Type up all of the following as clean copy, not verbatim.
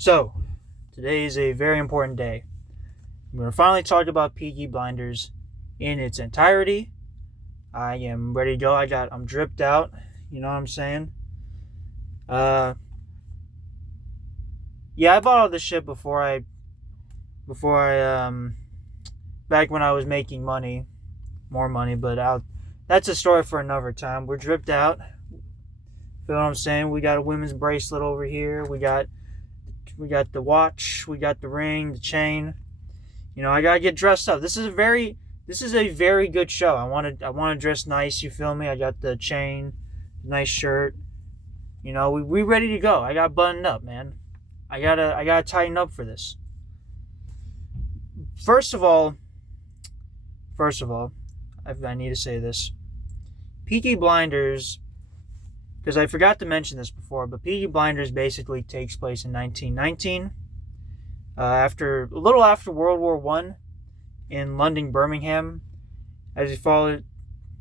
So, today is a very important day. We're going to finally talk about Peaky Blinders in its entirety. I am ready to go. I'm dripped out. You know what I'm saying? Uh, yeah, I bought all this shit before I back when I was making money, more money. That's a story for another time. We're dripped out. Feel what I'm saying? We got a women's bracelet over here. We got the watch. We got the ring, the chain. I gotta get dressed up. This is a very good show. I want to dress nice. You feel me? I got the chain, nice shirt. We ready to go. I got buttoned up, man. I gotta tighten up for this. First of all, I need to say this. Peaky Blinders, because I forgot to mention this before, but Peaky Blinders basically takes place in 1919, a little after World War One, in London, Birmingham, as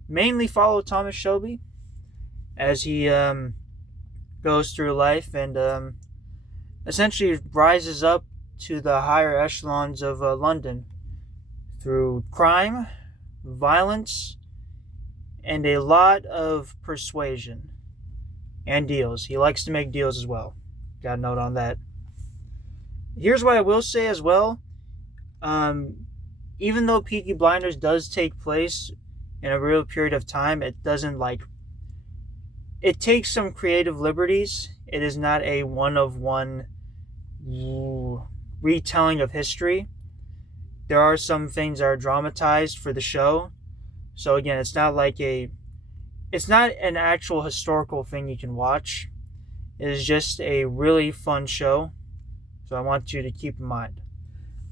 mainly follow Thomas Shelby as he goes through life and essentially rises up to the higher echelons of London through crime, violence, and a lot of persuasion and deals. He likes to make deals as well. Got a note on that. Here's what I will say as well. Even though Peaky Blinders does take place in a real period of time, it takes some creative liberties. It is not a one-of-one retelling of history. There are some things that are dramatized for the show. So again, it's not an actual historical thing you can watch. It is just a really fun show. So I want you to keep in mind.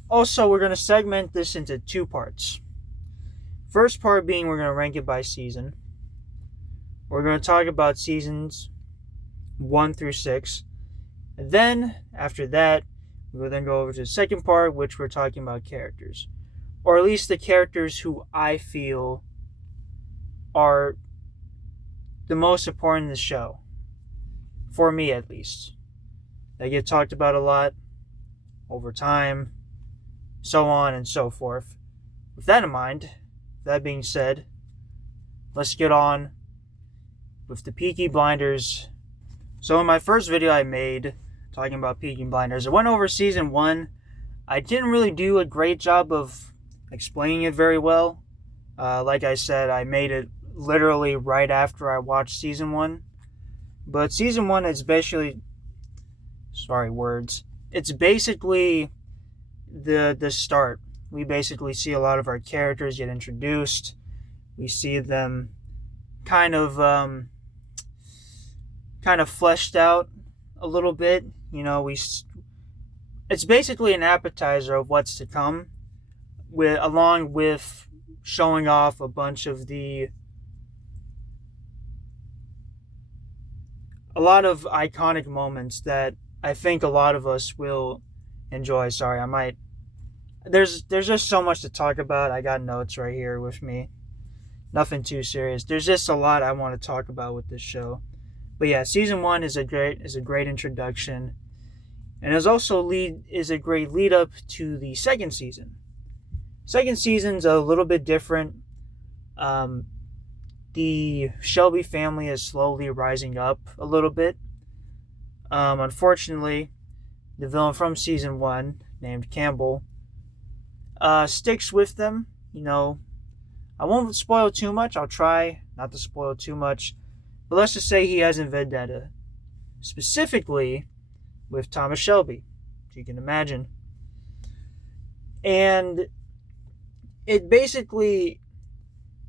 Also, we're going to segment this into two parts. First part being we're going to rank it by season. We're going to talk about seasons 1 through 6. And then, after that, we'll then go over to the second part, which we're talking about characters. Or at least the characters who I feel are the most important in the show. For me, at least. They get talked about a lot over time, so on and so forth. With that in mind, that being said, let's get on with the Peaky Blinders. So in my first video I made talking about Peaky Blinders, I went over season 1. I didn't really do a great job of explaining it very well. Like I said, I made it literally right after I watched season 1. But season 1 is basically... It's basically the start. We basically see a lot of our characters get introduced. We see them kind of fleshed out a little bit. It's basically an appetizer of what's to come, along with showing off a lot of iconic moments that I think a lot of us will enjoy. There's just so much to talk about. I got notes right here with me. Nothing too serious. There's just a lot I want to talk about with this show. But yeah, season 1 is a great introduction, and is a great lead up to the second season. Second season's a little bit different. The Shelby family is slowly rising up a little bit. Unfortunately, the villain from season 1, named Campbell, sticks with them. I won't spoil too much. I'll try not to spoil too much. But let's just say he has a vendetta, specifically with Thomas Shelby, as you can imagine. And it basically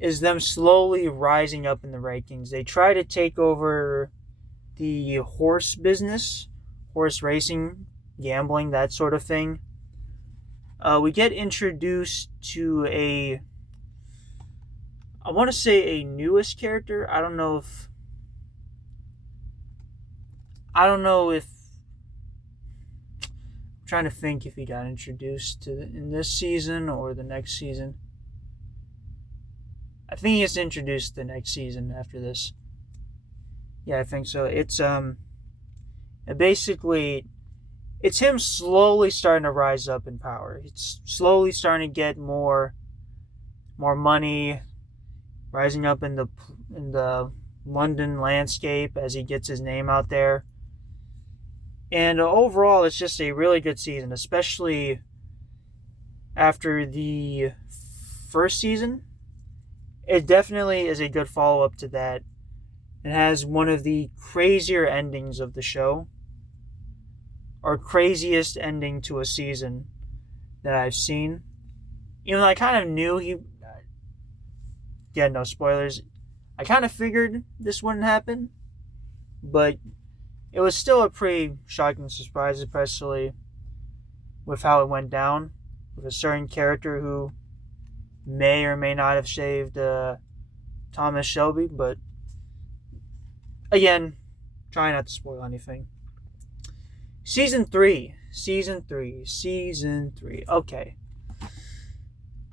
is them slowly rising up in the rankings. They try to take over the horse business, horse racing, gambling, that sort of thing. We get introduced to I want to say a newest character. I don't know if I'm trying to think if he got introduced in this season or the next season. I think he gets introduced the next season after this. Yeah, I think so. It's basically it's him slowly starting to rise up in power. It's slowly starting to get more money, rising up in the London landscape as he gets his name out there. And overall, it's just a really good season, especially after the first season. It definitely is a good follow-up to that. It has one of the crazier endings of the show, or craziest ending to a season that I've seen. Even though I kind of knew no spoilers. I kind of figured this wouldn't happen, but it was still a pretty shocking surprise, especially with how it went down, with a certain character who may or may not have saved Thomas Shelby, but again, try not to spoil anything. Season 3. Okay.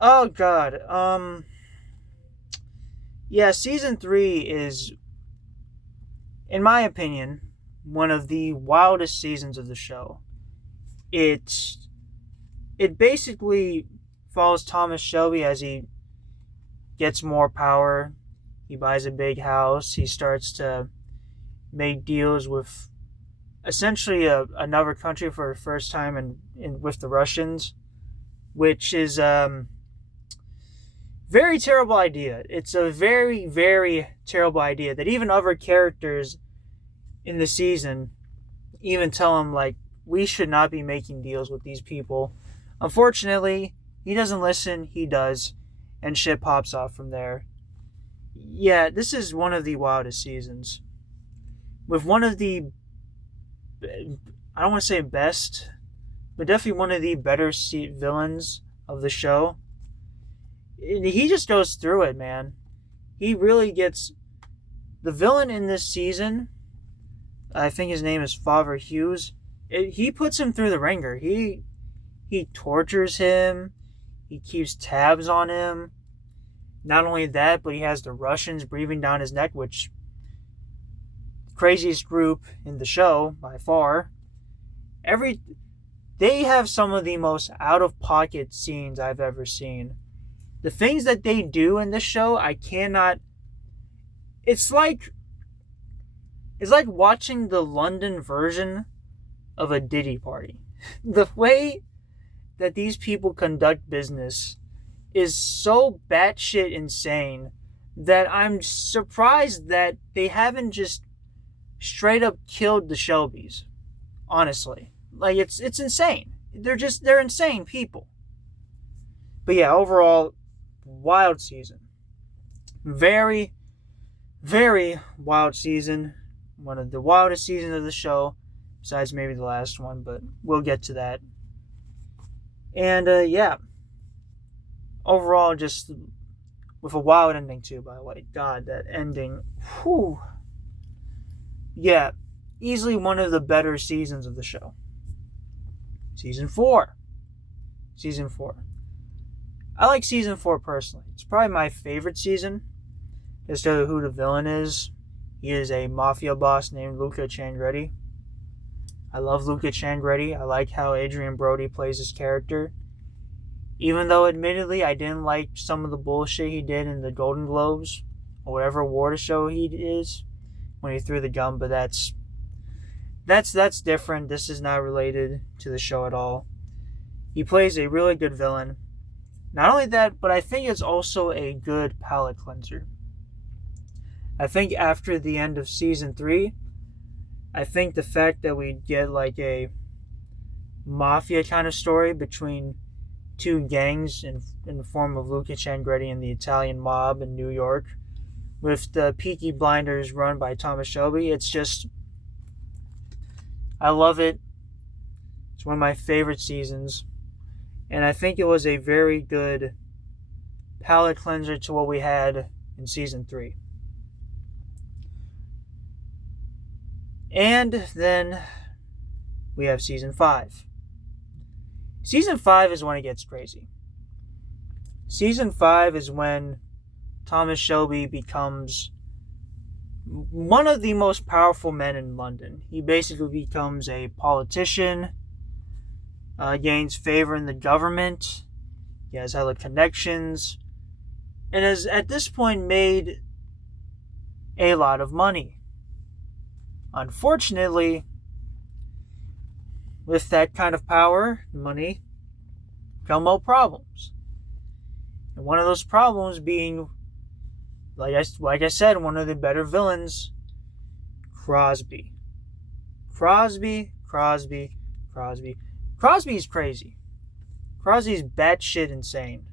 Oh god. Yeah, season 3 is, in my opinion, one of the wildest seasons of the show. It basically follows Thomas Shelby as he gets more power. He buys a big house. He starts to make deals with essentially another country for the first time with the Russians, which is very terrible idea. It's a very, very terrible idea that even other characters in the season even tell him, like, we should not be making deals with these people. Unfortunately, he doesn't listen. He does. And shit pops off from there. Yeah, this is one of the wildest seasons. With one of the, I don't want to say best, but definitely one of the better villains of the show. He just goes through it, man. He really gets... The villain in this season, I think his name is Father Hughes, he puts him through the ringer. He tortures him. He keeps tabs on him. Not only that, but he has the Russians breathing down his neck, which... craziest group in the show, by far. They have some of the most out-of-pocket scenes I've ever seen. The things that they do in this show, I cannot... It's like watching the London version of a Diddy party. The way that these people conduct business is so batshit insane that I'm surprised that they haven't just straight up killed the Shelbys. Honestly. Like, it's insane. They're insane people. But yeah, overall, wild season. Very, very wild season. One of the wildest seasons of the show, besides maybe the last one, but we'll get to that. And yeah, overall, just with a wild ending too, by the way. God, that ending, whew. Yeah, easily one of the better seasons of the show. Season 4. I like Season 4 personally. It's probably my favorite season. As to who the villain is. He is a mafia boss named Luca Chandretti. I love Luca Chandretti. I like how Adrian Brody plays his character. Even though, admittedly, I didn't like some of the bullshit he did in the Golden Globes, or whatever award show he is, when he threw the gun, but that's different. This is not related to the show at all. He plays a really good villain. Not only that, but I think it's also a good palate cleanser. I think after the end of Season 3, I think the fact that we get like a mafia kind of story between two gangs in the form of Luca Chandretti and the Italian mob in New York, with the Peaky Blinders run by Thomas Shelby, it's just... I love it. It's one of my favorite seasons. And I think it was a very good palate cleanser to what we had in Season 3. And then we have Season 5. Season 5 is when it gets crazy. Season 5 is when Thomas Shelby becomes one of the most powerful men in London. He basically becomes a politician. gains favor in the government. He has hella connections, and has at this point made a lot of money. Unfortunately, with that kind of power, money, come more problems. And one of those problems being, like I said, one of the better villains, Crosby. Crosby is crazy. Crosby's batshit insane.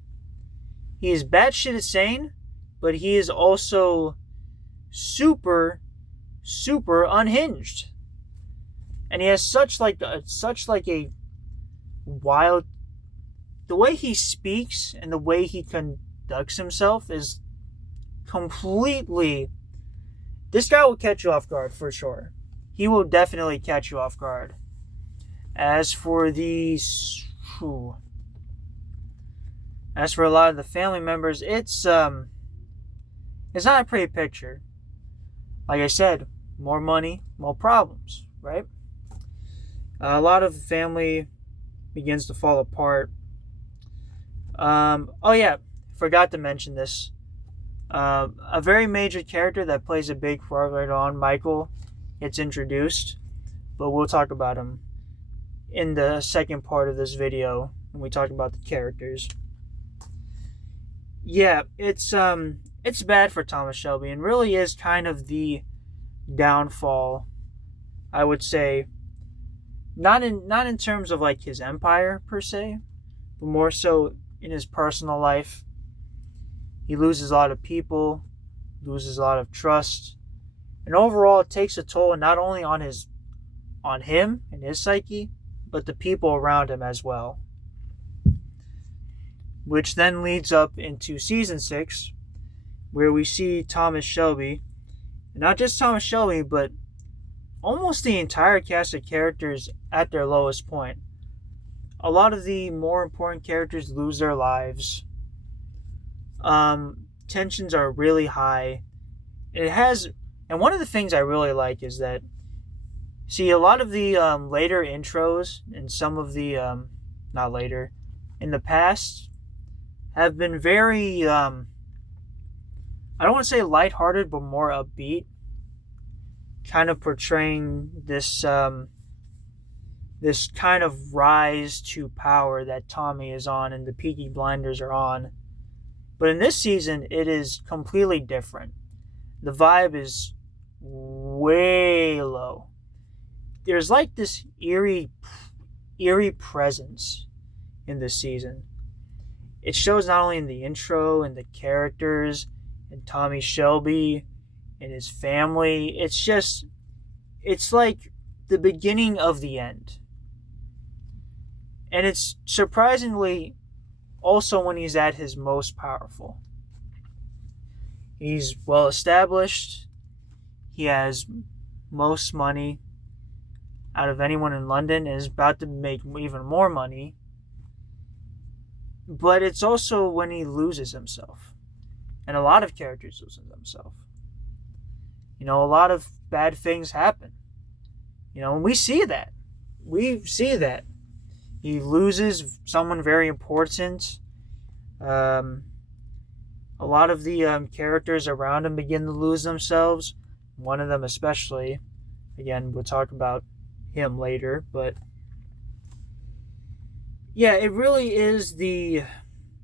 He is batshit insane, but he is also super unhinged. And he has such like a wild, the way he speaks and the way he conducts himself is completely, this guy will catch you off guard for sure. He will definitely catch you off guard. As for a lot of the family members, it's not a pretty picture. Like I said, more money, more problems, right? A lot of the family begins to fall apart. Forgot to mention this. A very major character that plays a big part later on, Michael, gets introduced, but we'll talk about him in the second part of this video when we talk about the characters. Yeah, it's bad for Thomas Shelby, and really is kind of the downfall, I would say. Not in terms of like his empire per se, but more so in his personal life. He loses a lot of people, loses a lot of trust, and overall it takes a toll not only on him and his psyche, but the people around him as well. Which then leads up into season 6, where we see Thomas Shelby, and not just Thomas Shelby, but almost the entire cast of characters at their lowest point. A lot of the more important characters lose their lives. Tensions are really high. And one of the things I really like is that, see, a lot of the later intros and some of the, not later, in the past, have been very, I don't want to say lighthearted, but more upbeat. Kind of portraying this this kind of rise to power that Tommy is on and the Peaky Blinders are on. But in this season, it is completely different. The vibe is way low. There's like this eerie presence in this season. It shows not only in the intro and the characters and Tommy Shelby and his family. It's like the beginning of the end. And it's surprisingly also when he's at his most powerful. He's well established. He has most money out of anyone in London and is about to make even more money. But it's also when he loses himself. And a lot of characters lose themselves. A lot of bad things happen. And we see that. He loses someone very important. A lot of the characters around him begin to lose themselves. One of them especially. Again, we'll talk about him later. But yeah, it really is the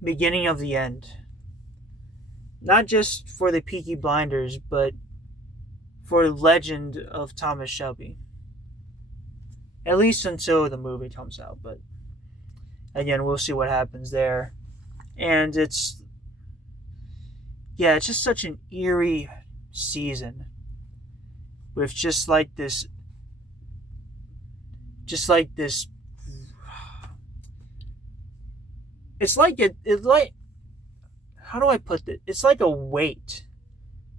beginning of the end. Not just for the Peaky Blinders, but for the legend of Thomas Shelby. At least until the movie comes out. But again, we'll see what happens there. And it's just such an eerie season. With just like this. It's like, how do I put it? It's like a weight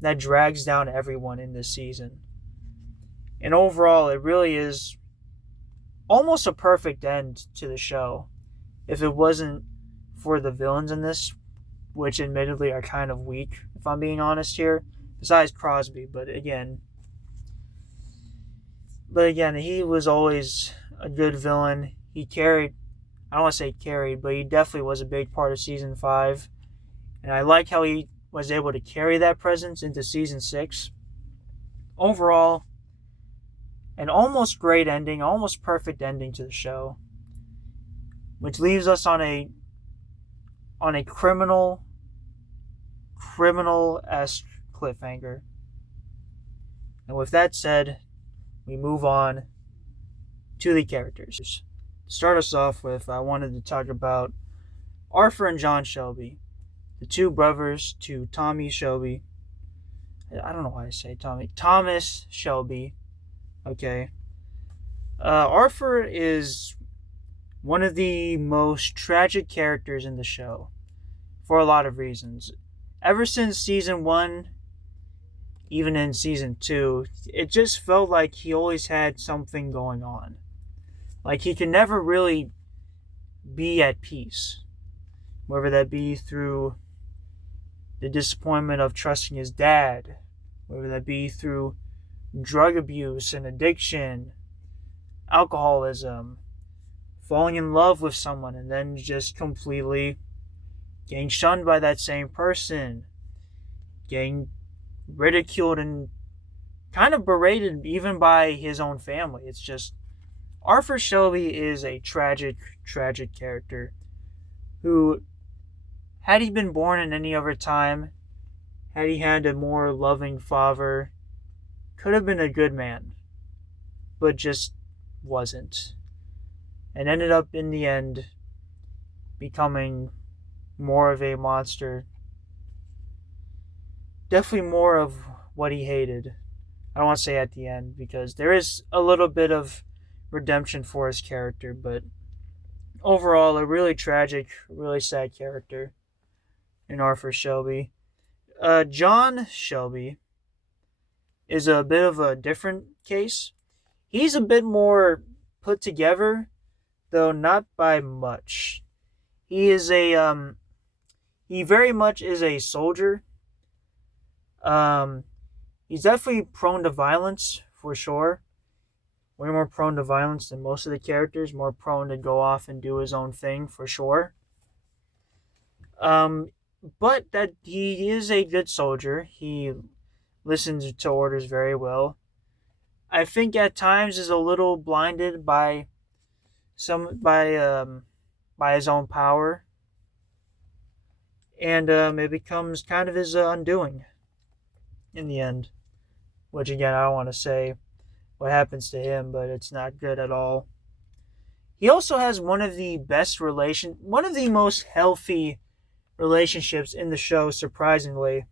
that drags down everyone in this season. And overall, it really is almost a perfect end to the show. If it wasn't for the villains in this, which admittedly are kind of weak, if I'm being honest here, besides Crosby. But again, he was always a good villain. He carried I don't want to say carried, but he definitely was a big part of season 5. And I like how he was able to carry that presence into season 6. Overall, an almost great ending, almost perfect ending to the show, which leaves us on a criminal-esque cliffhanger. And with that said, we move on to the characters. To start us off with, I wanted to talk about Arthur and John Shelby, the two brothers to Tommy Shelby. I don't know why I say Tommy. Thomas Shelby. Okay. Arthur is one of the most tragic characters in the show for a lot of reasons. Ever since season 1, even in season 2, it just felt like he always had something going on. Like he could never really be at peace. Whether that be through the disappointment of trusting his dad, whether that be through drug abuse and addiction, alcoholism, falling in love with someone and then just completely getting shunned by that same person, getting ridiculed and kind of berated even by his own family. It's just, Arthur Shelby is a tragic, tragic character who, had he been born in any other time, had he had a more loving father, could have been a good man, but just wasn't. And ended up in the end becoming more of a monster. Definitely more of what he hated. I don't want to say at the end, because there is a little bit of redemption for his character, but overall a really tragic, really sad character in Arthur Shelby. John Shelby is a bit of a different case. He's a bit more put together, though not by much. He is he very much is a soldier. He's definitely prone to violence, for sure. Way more prone to violence than most of the characters. More prone to go off and do his own thing, for sure. But that he is a good soldier. He listens to orders very well. I think at times is a little blinded by his own power, and it becomes kind of his undoing in the end. Which again, I don't want to say what happens to him, but it's not good at all. He also has one of the most healthy relationships in the show, surprisingly,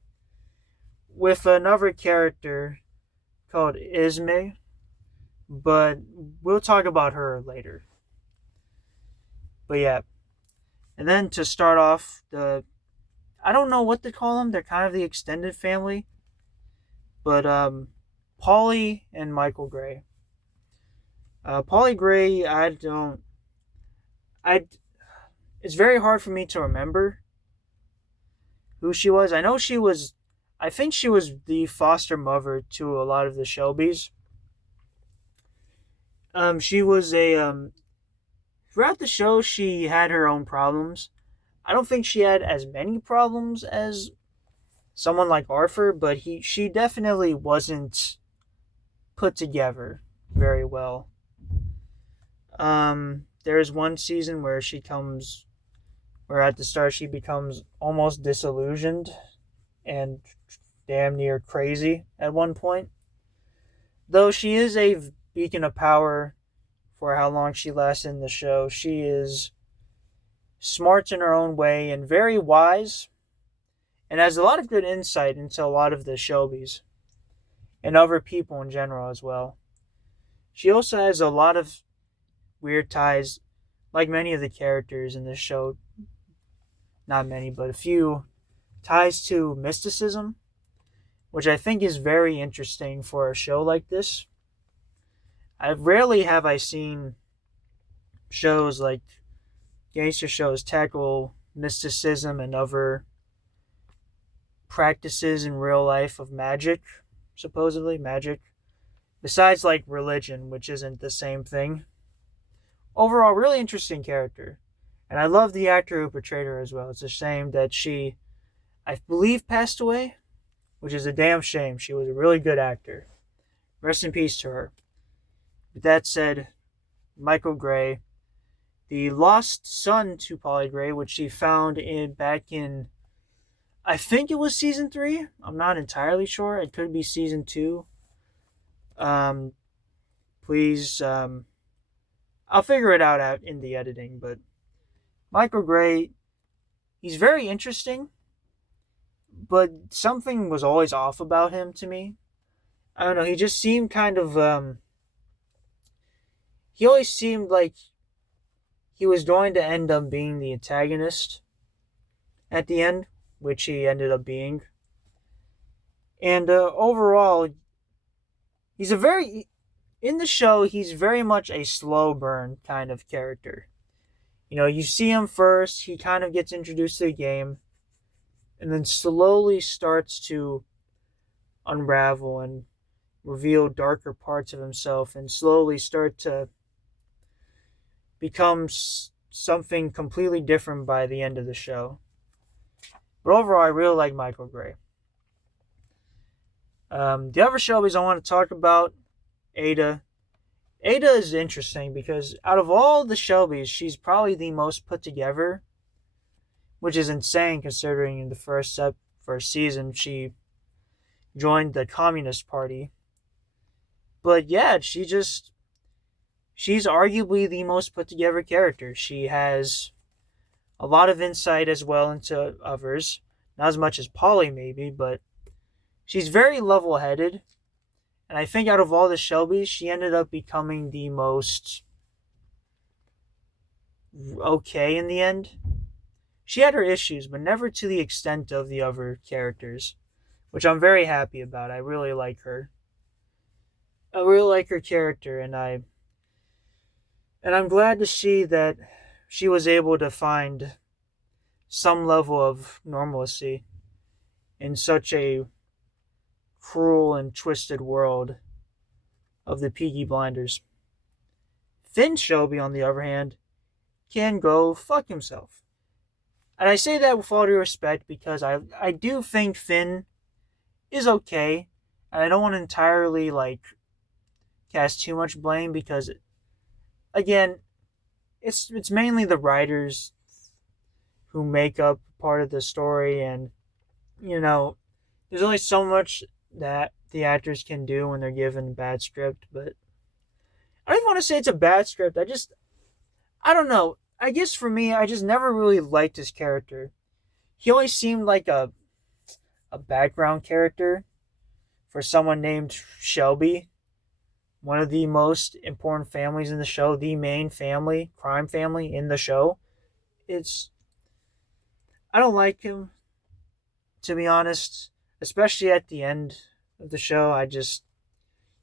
with another character called Ismay, but we'll talk about her later. But yeah, and then to start off, I don't know what to call them. They're kind of the extended family, but Paulie and Michael Gray. Paulie Gray, it's very hard for me to remember who she was. I think she was the foster mother to a lot of the Shelbys. She was throughout the show, she had her own problems. I don't think she had as many problems as someone like Arthur, but she definitely wasn't put together very well. There's one season where at the start she becomes almost disillusioned and damn near crazy at one point. Though she is a beacon of power for how long she lasts in the show, she is smart in her own way and very wise, and has a lot of good insight into a lot of the Shelbys and other people in general as well. She also has a lot of weird ties, like many of the characters in this show. Not many, but a few ties to mysticism, which I think is very interesting for a show like this. Rarely have I seen shows like gangster shows tackle mysticism and other practices in real life of magic, supposedly magic, besides like religion, which isn't the same thing. Overall, really interesting character. And I love the actor who portrayed her as well. It's a shame that she, I believe, passed away, which is a damn shame. She was a really good actor. Rest in peace to her. With that said, Michael Gray, the lost son to Polly Gray, which she found back in, I think it was season 3. I'm not entirely sure. It could be season 2. Please, I'll figure it out in the editing. But Michael Gray, he's very interesting, but something was always off about him to me. I don't know. He just seemed kind of. He always seemed like he was going to end up being the antagonist at the end, which he ended up being. And overall, he's in the show, he's very much a slow burn kind of character. You know, you see him first, he kind of gets introduced to the game, and then slowly starts to unravel and reveal darker parts of himself and slowly start to become something completely different by the end of the show. But overall, I really like Michael Gray. The other Shelbys I want to talk about, Ada. Ada is interesting because out of all the Shelbys, she's probably the most put together, which is insane considering in the first season she joined the Communist Party. But yeah, she's arguably the most put together character. She has a lot of insight as well into others. Not as much as Polly maybe, but she's very level-headed. And I think out of all the Shelbys, she ended up becoming the most okay in the end. She had her issues, but never to the extent of the other characters, which I'm very happy about. I really like her. I really like her character, and I'm glad to see that she was able to find some level of normalcy in such a cruel and twisted world of the Peaky Blinders. Finn Shelby, on the other hand, can go fuck himself. And I say that with all due respect because I do think Finn is okay, and I don't want to entirely cast too much blame because, again, it's mainly the writers who make up part of the story, and there's only so much that the actors can do when they're given a bad script. But I don't even want to say it's a bad script. I don't know. I guess for me, I just never really liked his character. He always seemed like a background character for someone named Shelby, one of the most important families in the show, the main family, crime family in the show. I don't like him, to be honest, especially at the end of the show.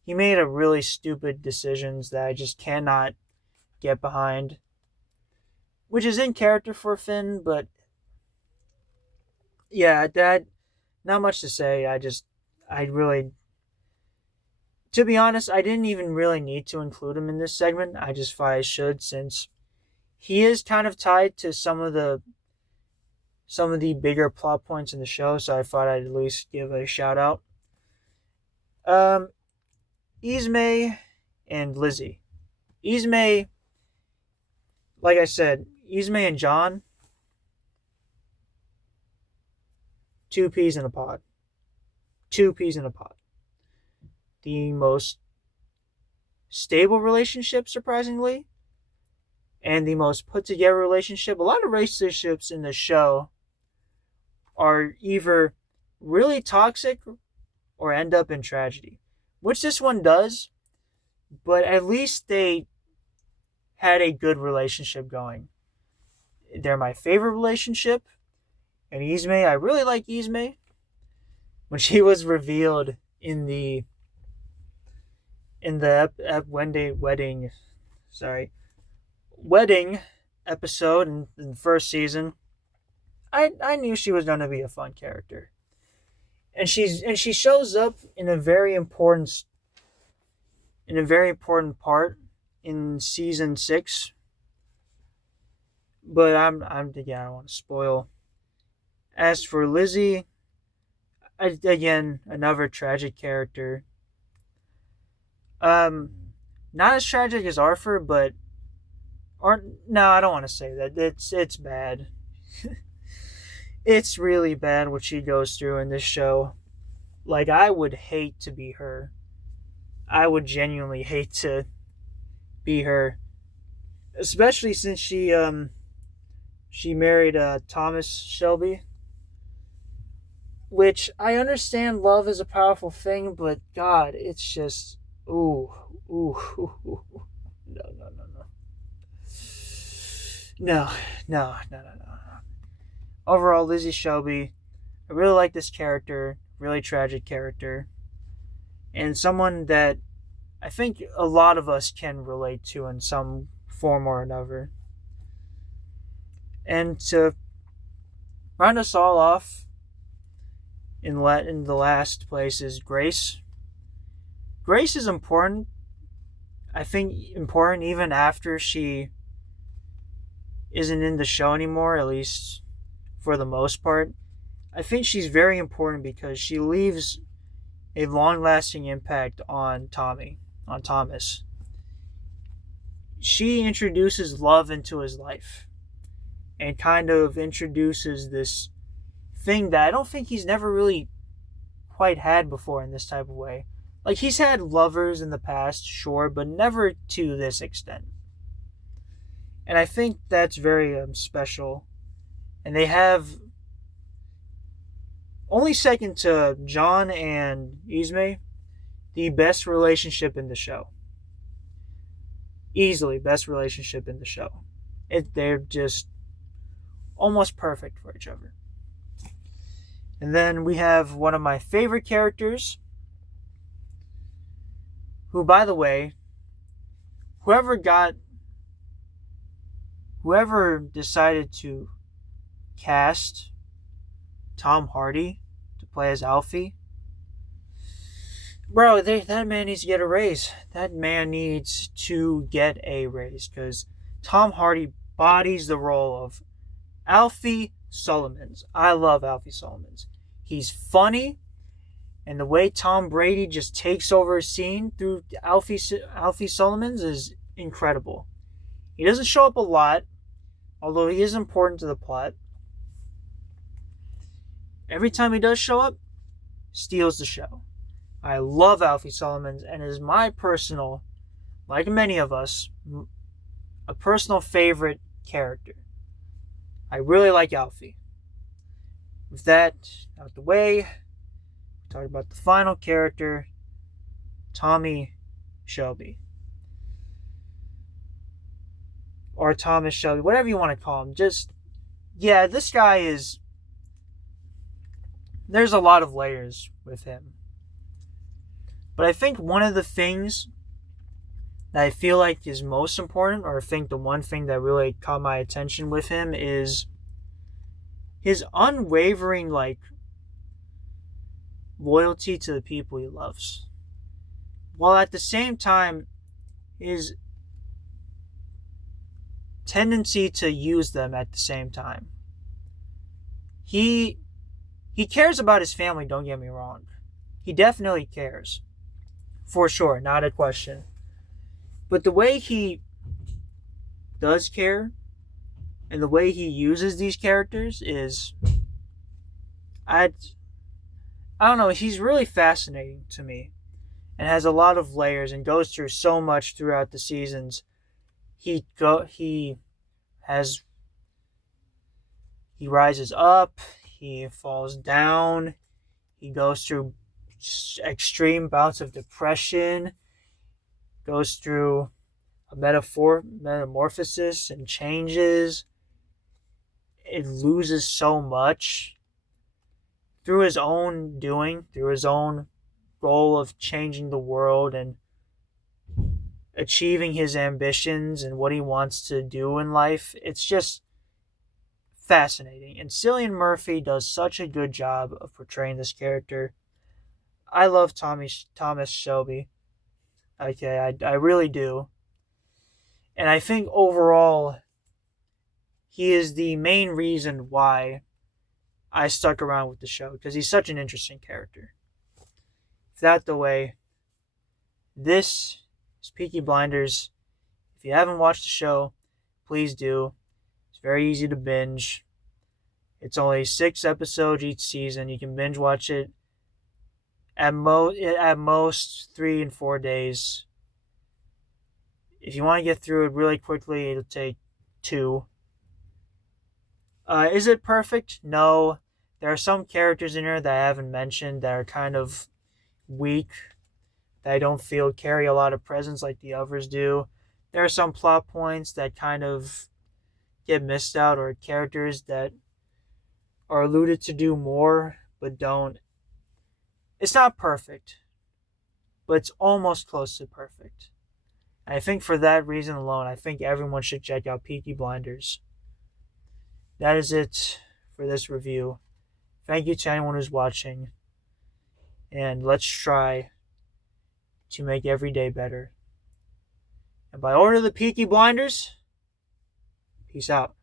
He made a really stupid decisions that I just cannot get behind, which is in character for Finn, but yeah, that, not much to say. To be honest, I didn't even really need to include him in this segment. I just thought I should, since he is kind of tied to some of the bigger plot points in the show, so I thought I'd at least give a shout out. Ismay and Lizzie. Ismay, like I said, Ismay and John, two peas in a pod. The most stable relationship, surprisingly, and the most put together relationship. A lot of relationships in the show are either really toxic or end up in tragedy, which this one does, but at least they had a good relationship going. They're my favorite relationship, and Ismay, I really like Ismay. When she was revealed in the wedding episode in the first season, I knew she was going to be a fun character. And she shows up in a very important part in season 6, But again, I don't want to spoil. As for Lizzie, again, another tragic character. Um, Not as tragic as Arthur, but or no, I don't want to say that. It's bad. It's really bad what she goes through in this show. Like, I would hate to be her. I would genuinely hate to be her, especially since she married Thomas Shelby, which I understand love is a powerful thing, but God, it's just ooh, ooh, ooh, ooh. No, no, no, no. No, no, no, no, no. Overall, Lizzie Shelby, I really like this character, really tragic character, and someone that I think a lot of us can relate to in some form or another. And to round us all off, in the last place is Grace. Grace is important. I think important even after she isn't in the show anymore, at least for the most part. I think she's very important because she leaves a long-lasting impact on Thomas. She introduces love into his life and kind of introduces this thing that I don't think he's never really quite had before in this type of way. Like, he's had lovers in the past, sure, but never to this extent. And I think that's very special. And they have only second to John and Ismay, the best relationship in the show. Easily best relationship in the show. They're just almost perfect for each other. And then we have one of my favorite characters, who, by the way, whoever decided to cast Tom Hardy to play as Alfie, bro, that man needs to get a raise. That man needs to get a raise because Tom Hardy bodies the role of Alfie Solomons. I love Alfie Solomons. He's funny, and the way Tom Brady just takes over a scene through Alfie Solomons is incredible. He doesn't show up a lot, although he is important to the plot. Every time he does show up, steals the show. I love Alfie Solomons, and it is my personal, like many of us, a personal favorite character. I really like Alfie. With that out the way, talk about the final character, Tommy Shelby. Or Thomas Shelby, whatever you want to call him. This guy is... There's a lot of layers with him. But I think one of the things that I feel like is most important, or I think the one thing that really caught my attention with him, is his unwavering, loyalty to the people he loves. While at the same time, his tendency to use them at the same time. He cares about his family, don't get me wrong. He definitely cares. For sure, not a question. But the way he does care and the way he uses these characters is... I don't know, he's really fascinating to me and has a lot of layers and goes through so much throughout the seasons. He rises up, he falls down, he goes through extreme bouts of depression, goes through a metamorphosis and changes. It loses so much through his own doing, through his own goal of changing the world and achieving his ambitions and what he wants to do in life. It's just fascinating. And Cillian Murphy does such a good job of portraying this character. I love Thomas Shelby. Okay, I really do. And I think overall, he is the main reason why I stuck around with the show, because he's such an interesting character. If that's the way, this is Peaky Blinders. If you haven't watched the show, please do. It's very easy to binge. It's only 6 episodes each season. You can binge watch it at most 3 and 4 days. If you want to get through it really quickly, it'll take 2. Is it perfect? No. There are some characters in here that I haven't mentioned that are kind of weak, that I don't feel carry a lot of presence like the others do. There are some plot points that kind of get missed out, or characters that are alluded to do more but don't. It's not perfect, but it's almost close to perfect. And I think for that reason alone, I think everyone should check out Peaky Blinders. That is it for this review. Thank you to anyone who's watching, and let's try to make every day better. And by order of the Peaky Blinders, peace out.